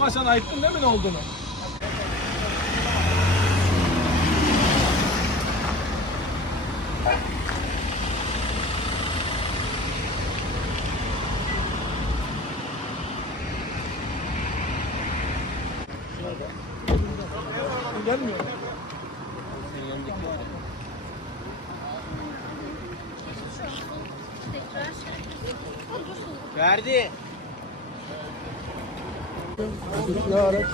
Ama sen ayıktın değil mi ne olduğunu? Gelmiyor. Verdi. Ya araç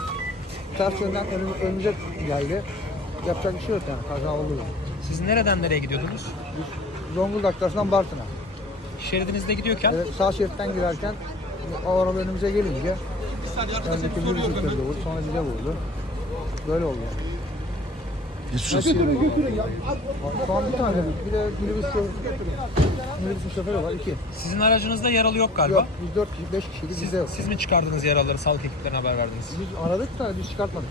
ters yönden önüm, önümüze geldi. Yapacak bir şey yok yani kaza oldu. Siz nereden nereye gidiyordunuz? Zonguldak'tan Bartın'a. Şeridinizde gidiyorken Evet, sağ şeritten girerken o araba önümüze gelince öndeki minibüs yukarıda vurdu sonra bize vurdu. Böyle oldu yani. Şu an bir tane bir de minibüs minibüsün şoförü var iki. sizin aracınızda yaralı yok galiba. Yok biz dört kişi beş kişiydik Siz, bizde yok. siz mi çıkardınız yaralıları sağlık ekiplerine haber verdiniz? Biz aradık da biz çıkartmadık.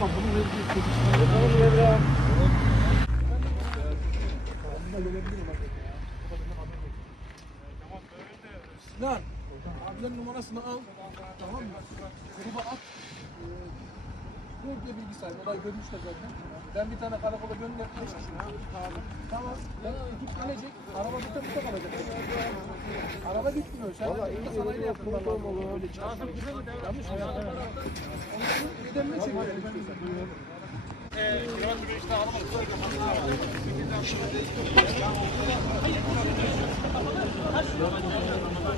Yani. Öyle. Sinan, abilerin numarasını al. Tamam mı? Gruba at. Ee, Komple bilgi sahibi. Olay görmüşler zaten. Ben bir tane karakola gönder. Beş kişi. Tamam. Ben ekip gelecek. Araba bite bite kalacak. Araba bitmiyor. Sen de sanayi yaptırman lazım. Öyle çıkarsın. Yanlış mı? Onun için gidenme çekiyor.